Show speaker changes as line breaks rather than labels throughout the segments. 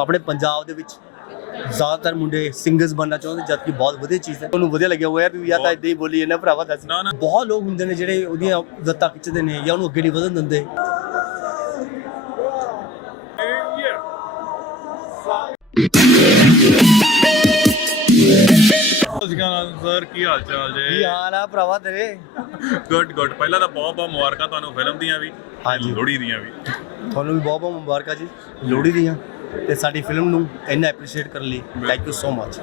ਆਪਣੇ ਪੰਜਾਬ ਦੇ ਵਿੱਚ ਜ਼ਿਆਦਾਤਰ ਮੁੰਡੇ ਸਿੰਗਰਸ ਬਣਨਾ ਚਾਹੁੰਦੇ ਜਦ ਕਿ ਬਹੁਤ ਵਧੀਆ ਚੀਜ਼ ਹੈ। ਤੁਹਾਨੂੰ ਵਧੀਆ ਲੱਗਿਆ ਹੋਇਆ ਯਾਰ ਵੀ ਜਾਂ ਤਾਂ ਇਦਾਂ ਹੀ ਬੋਲੀ ਇਹਨਾਂ ਭਰਾਵਾ ਦੱਸ। ਬਹੁਤ ਲੋਕ ਹੁੰਦੇ ਨੇ ਜਿਹੜੇ ਉਹਦੀਆਂ ਲੱਤਾਂ ਖਿੱਚਦੇ ਨੇ ਜਾਂ ਉਹਨੂੰ ਅੱਗੇ ਨਹੀਂ ਵਧਣ ਦਿੰਦੇ।
ਸਰ ਕੀ ਹਾਲ ਚਾਲ
ਕੀ
ਜੇ
ਹਾਲ ਆ ਭਰਾਵਾ ਤੇਰੇ?
ਗੁੱਡ ਗੁੱਡ ਪਹਿਲਾਂ ਤਾਂ ਬਹੁਤ ਬਹੁਤ ਮੁਬਾਰਕਾਂ ਤੁਹਾਨੂੰ ਫਿਲਮ ਦੀਆਂ ਵੀ
ਹਾਂਜੀ।
ਲੋਹੜੀ ਦੀਆਂ ਵੀ।
ਤੁਹਾਨੂੰ ਵੀ ਬਹੁਤ ਬਹੁਤ ਮੁਬਾਰਕਾਂ ਜੀ ਲੋਹੜੀ ਦੀਆਂ। ਤੇ ਸਾਡੀ ਫਿਲਮ ਨੂੰ ਇੰਨਾ ਐਪਰੀਸ਼ੀਏਟ ਕਰਨ ਲਈ ਥੈਂਕ ਯੂ ਸੋ ਮਚ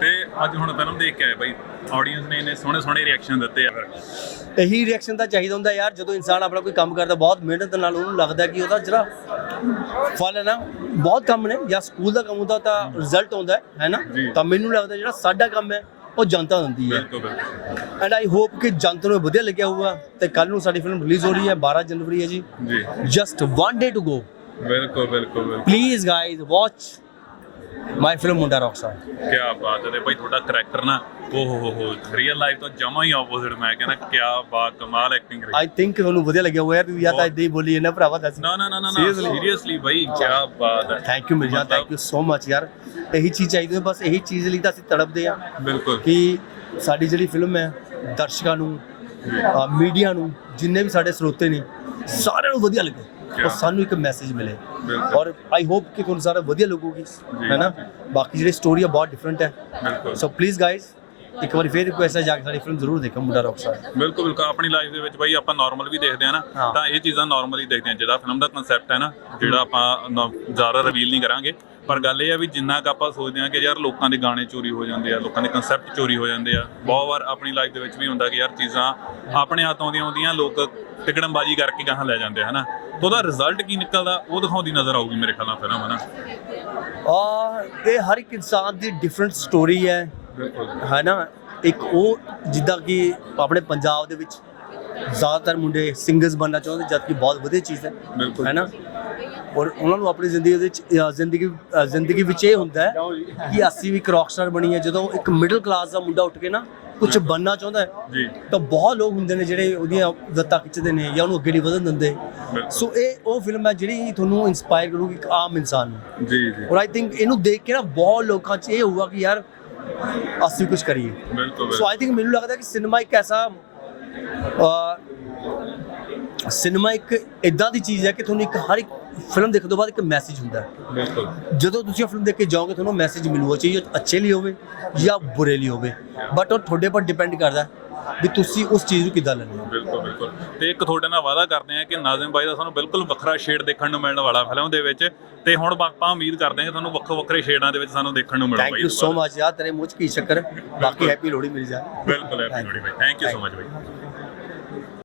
ਤੇ ਅੱਜ ਹੁਣ ਫਿਲਮ ਦੇਖ ਕੇ ਆਏ ਬਾਈ ਆਡੀਅנס ਨੇ ਇੰਨੇ ਸੋਹਣੇ ਸੋਹਣੇ ਰਿਐਕਸ਼ਨ ਦਿੱਤੇ ਆ ਫਿਰ।
ਇਹੀ ਰਿਐਕਸ਼ਨ ਤਾਂ ਚਾਹੀਦਾ ਹੁੰਦਾ ਯਾਰ ਜਦੋਂ ਇਨਸਾਨ ਆਪਣਾ ਕੋਈ ਕੰਮ ਕਰਦਾ ਬਹੁਤ ਮਿਹਨਤ ਨਾਲ ਉਹਨੂੰ ਲੱਗਦਾ ਕਿ ਉਹਦਾ ਜਿਹੜਾ ਫਲ ਹੈ ਨਾ ਬਹੁਤ ਕੰਮ ਨੇ ਜਾਂ ਸਕੂਲ ਦਾ ਕੰਮ ਹੁੰਦਾ ਤਾਂ ਰਿਜ਼ਲਟ ਆਉਂਦਾ ਹੈ ਨਾ। ਤਾਂ ਮੈਨੂੰ ਲੱਗਦਾ ਜਿਹੜਾ ਸਾਡਾ ਕੰਮ ਹੈ ਉਹ ਜਨਤਾ ਦਿੰਦੀ ਹੈ। ਐਂਡ ਆਈ ਹੋਪ ਕਿ ਜਨਤਾ ਨੂੰ ਵਧੀਆ ਲੱਗਿਆ ਹੋਊਗਾ ਤੇ ਕੱਲ ਨੂੰ ਸਾਡੀ ਫਿਲਮ ਰਿਲੀਜ਼ ਹੋ ਰਹੀ ਹੈ 12 ਜਨਵਰੀ ਹੈ ਜੀ।
ਜੀ।
Just one day to go
ਬਿਲਕੁਲ ਬਿਲਕੁਲ ਬਿਲਕੁਲ।
Please guys watch my film Munda Rockstar
ਕੀ ਬਾਤ ਹੈ ਤੇ ਬਾਈ ਤੁਹਾਡਾ ਕਰੈਕਟਰ ਨਾ ਓ ਹੋ ਹੋ ਰੀਅਲ ਲਾਈਫ ਤੋਂ ਜਮਾ ਹੀ ਆਪੋਜ਼ਿਟ ਮੈਂ ਕਹਿੰਦਾ ਕੀ ਬਾ ਕਮਾਲ ਐਕਟਿੰਗ ਕਰੀ।
ਆਈ ਥਿੰਕ ਤੁਹਾਨੂੰ ਵਧੀਆ ਲੱਗਿਆ ਹੋਇਆ ਯਾਰ ਜਾਂ ਤਾਂ ਇਦਾਂ ਹੀ ਬੋਲੀ ਇਹਨਾਂ ਭਰਾਵਾ ਦੱਸ
ਨਾ ਨਾ ਨਾ ਨਾ? ਸੀਰੀਅਸਲੀ ਬਾਈ ਕੀ ਬਾਤ ਹੈ।
Thank you Mirza thank you so much ਯਾਰ। ਇਹੀ ਚੀਜ਼ ਚਾਹੀਦੀ ਹੈ ਬਸ ਇਹੀ ਚੀਜ਼ ਲਈ ਤਾਂ ਅਸੀਂ ਤੜਪਦੇ ਆ
ਬਿਲਕੁਲ।
ਕਿ ਸਾਡੀ ਜਿਹੜੀ ਫਿਲਮ ਹੈ ਦਰਸ਼ਕਾਂ ਨੂੰ ਮੀਡੀਆ ਨੂੰ ਜਿੰਨੇ ਵੀ ਸਾਡੇ ਸਰੋਤੇ ਨੇ ਸਾਰਿਆਂ ਨੂੰ ਵਧੀਆ ਲੱਗੇ। ਔਰ ਸਾਨੂੰ ਇੱਕ ਮੈਸੇਜ ਮਿਲੇ। ਔਰ ਆਈ ਹੋਪ ਕਿ ਤੁਹਾਨੂੰ ਸਾਰਾ ਵਧੀਆ ਲੱਗੂਗੀ
ਜੀ।
ਹੈ ਨਾ ਬਾਕੀ ਜਿਹੜੀ ਸਟੋਰੀ ਹੈ ਬਹੁਤ ਡਿਫਰੈਂਟ ਹੈ ਸੋ ਪਲੀਜ਼ ਗਾਇਜ਼ ਇੱਕ ਵਾਰੀ ਫੇਰ ਰਿਕੁਐਸਟ ਹੈ ਜਾ ਕੇ ਸਾਡੀ ਫਿਲਮ ਜ਼ਰੂਰ ਦੇਖੋ ਮੁੰਡਾ ਰੌਕਸਟਾਰ
ਬਿਲਕੁਲ ਬਿਲਕੁਲ ਆਪਣੀ ਲਾਈਫ ਦੇ ਵਿੱਚ ਬਾਈ ਆਪਾਂ ਨਾਰਮਲ ਵੀ ਦੇਖਦੇ ਆ ਨਾ। ਤਾਂ ਇਹ ਚੀਜ਼ਾਂ ਨਾਰਮਲੀ ਦੇਖਦੇ ਆ ਜਿਹਦਾ ਫਿਲਮ ਦਾ ਕਨਸੈਪਟ ਹੈ ਨਾ ਜਿਹੜਾ ਆਪਾਂ ਜ਼ਿਆਦਾ ਰਿਵੀਲ ਨਹੀਂ ਕਰਾਂਗੇ ਪਰ ਗੱਲ ਇਹ ਆ ਵੀ ਜਿੰਨਾ ਕੁ ਆਪਾਂ ਸੋਚਦੇ ਆ ਕਿ ਯਾਰ ਲੋਕਾਂ ਦੇ ਗਾਣੇ ਚੋਰੀ ਹੋ ਜਾਂਦੇ ਆ ਲੋਕਾਂ ਦੇ ਕਨਸੈਪਟ ਚੋਰੀ ਹੋ ਜਾਂਦੇ ਆ ਬਹੁਤ ਵਾਰ ਆਪਣੀ ਲਾਈਫ ਦੇ ਵਿੱਚ ਵੀ ਹੁੰਦਾ ਕਿ ਯਾਰ ਚੀਜ਼ਾਂ ਆਪਣੇ ਹੱਥ ਆਉਂਦੀਆਂ ਆਉਂਦੀਆਂ ਲੋਕ ਟਿਕੜਮਬਾਜੀ ਕਰਕੇ ਗਾਹਾਂ ਲੈ ਜਾਂਦੇ ਆ ਹਨਾ ਤਾਂ ਉਹਦਾ ਰਿਜ਼ਲਟ ਕੀ ਨਿਕਲਦਾ? ਉਹ ਦਿਖਾਉਂਦੀ ਨਜ਼ਰ ਆਊਗੀ ਮੇਰੇ ਖਿਆਲ ਨਾਲ ਫਿਲਮ ਹਨਾ
ਔਰ ਇਹ ਹਰ ਇੱਕ ਇਨਸਾਨ ਦੀ ਡਿਫਰੈਂਟ ਸਟੋਰੀ ਹੈ ਹੈ ਨਾ? ਇੱਕ ਉਹ ਜਿੱਦਾਂ ਕਿ ਆਪਣੇ ਪੰਜਾਬ ਦੇ ਵਿੱਚ ਜ਼ਿਆਦਾਤਰ ਮੁੰਡੇ ਸਿੰਗਰਸ ਬਣਨਾ ਚਾਹੁੰਦੇ ਜਦ ਕਿ ਬਹੁਤ ਵਧੀਆ ਚੀਜ਼ ਹੈ
ਬਿਲਕੁਲ।
ਹੈ ਨਾ? ਔਰ ਉਹਨਾਂ ਨੂੰ ਆਪਣੀ ਜ਼ਿੰਦਗੀ ਦੇ ਵਿੱਚ ਜ਼ਿੰਦਗੀ ਜ਼ਿੰਦਗੀ ਵਿੱਚ ਇਹ ਹੁੰਦਾ ਹੈ ਕਿ ਅਸੀਂ ਵੀ ਇੱਕ ਰੌਕਸਟਾਰ ਬਣੀ ਹੈ ਜਦੋਂ ਇੱਕ ਮਿਡਲ ਕਲਾਸ ਦਾ ਮੁੰਡਾ ਉੱਠ ਕੇ ਨਾ ਕੁਝ ਬਣਨਾ ਚਾਹੁੰਦਾ ਹੈ
ਜੀ।
ਤਾਂ ਬਹੁਤ ਲੋਕ ਹੁੰਦੇ ਨੇ ਜਿਹੜੇ ਉਹਦੀਆਂ ਲੱਤਾਂ ਖਿੱਚਦੇ ਨੇ ਜਾਂ ਉਹਨੂੰ ਅੱਗੇ ਨਹੀਂ ਵਧਣ ਦਿੰਦੇ। ਸੋ ਇਹ ਉਹ ਫਿਲਮ ਹੈ ਜਿਹੜੀ ਤੁਹਾਨੂੰ ਇਨਸਪਾਇਰ ਕਰੂਗੀ ਇੱਕ ਆਮ ਇਨਸਾਨ ਨੂੰ।
ਜੀ ਜੀ।
ਔਰ ਆਈ ਥਿੰਕ ਇਹਨੂੰ ਦੇਖ ਕੇ ਨਾ ਬਹੁਤ ਲੋਕਾਂ 'ਚ ਇਹ ਹੋਊਗਾ ਕਿ ਯਾਰ ਅਸੀਂ ਕੁਝ ਕਰੀਏ।
ਬਿਲਕੁਲ
ਸੋ ਆਈ ਥਿੰਕ ਮੈਨੂੰ ਲੱਗਦਾ ਕਿ ਸਿਨੇਮਾ ਇੱਕ ਐਸਾ ਸਿਨੇਮਾ ਇੱਕ ਇਦਾਂ ਦੀ ਚੀਜ਼ ਹੈ ਕਿ ਤੁਹਾਨੂੰ ਇੱਕ ਹਰ ਇੱਕ ਫਿਲਮ ਦੇਖਣ ਤੋਂ ਬਾਅਦ ਇੱਕ ਮੈਸੇਜ ਹੁੰਦਾ ਹੈ।
ਬਿਲਕੁਲ।
ਜਦੋਂ ਤੁਸੀਂ ਉਹ ਫਿਲਮ ਦੇਖ ਕੇ ਜਾਓਗੇ ਤੁਹਾਨੂੰ ਮੈਸੇਜ ਮਿਲੂਗਾ ਚਾਹੀਏ ਅੱਛੇ ਲਈ ਹੋਵੇ ਜਾਂ ਬੁਰੇ ਲਈ ਹੋਵੇ। ਬਟ ਉਹ ਤੁਹਾਡੇ ਪਰ ਡਿਪੈਂਡ ਕਰਦਾ ਹੈ ਵੀ ਤੁਸੀਂ ਉਸ ਚੀਜ਼ ਨੂੰ ਕਿੱਦਾਂ ਲੈਂਦੇ ਹੋ।
ਬਿਲਕੁਲ ਬਿਲਕੁਲ। ਤੇ ਇੱਕ ਤੁਹਾਡੇ ਨਾਲ ਵਾਅਦਾ ਕਰਦੇ ਆ ਕਿ ਨਾਜ਼ਿਮ ਬਾਈ ਦਾ ਸਾਨੂੰ ਬਿਲਕੁਲ ਵੱਖਰਾ ਸ਼ੇਡ ਦੇਖਣ ਨੂੰ ਮਿਲਣ ਵਾਲਾ ਫਿਲਮ ਦੇ ਵਿੱਚ। ਤੇ ਹੁਣ ਆਪਾਂ ਉਮੀਦ ਕਰਦੇ ਹਾਂ ਕਿ ਤੁਹਾਨੂੰ ਵੱਖੋ ਵੱਖਰੇ ਸ਼ੇਡਾਂ ਦੇ ਵਿੱਚ ਸਾਨੂੰ ਦੇਖਣ ਨੂੰ ਮਿਲੂ
ਥੈਂਕ
ਬਾਈ
ਯੂ
ਇਸ
ਸੋ। ਮਚ ਯਾਰ ਤੇਰੇ 'ਚ ਕੀ ਸ਼ੱਕਰ ਬਾਕੀ ਹੈਪੀ ਲੋਹੜੀ ਮਿਲ ਜਾਏ।
ਬਿਲਕੁਲ ਹੈਪੀ ਲੋਹੜੀ ਬਾਈ। Thank you so much by.